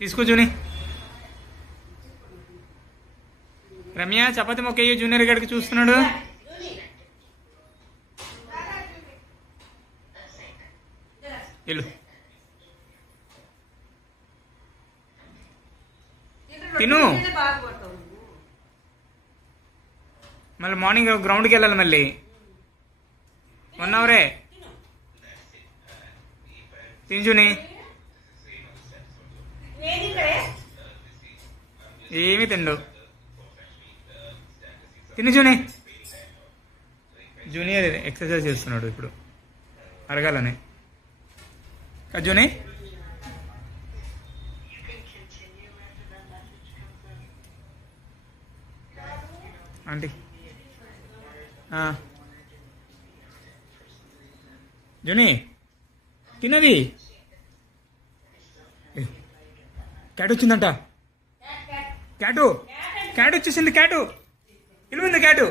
తీసుకో జూని. రమ్య చపాతి మొక్కయ్య జూనియర్ గడికి చూస్తున్నాడు. వెళ్ళు తిను. మళ్ళీ మార్నింగ్ గ్రౌండ్కి వెళ్ళాలి. మళ్ళీ 1 అవరే. తింజుని ఏమీ తిండు. తినుజుని. జూనియర్ ఎక్సర్సైజ్ చేస్తున్నాడు ఇప్పుడు అరగాలని. జూని ఆంటీ జూని తిన్నది. క్యాట్ వచ్చిందంట. క్యాట్ వచ్చేసింది. క్యాటు పిలువుంది. క్యాటు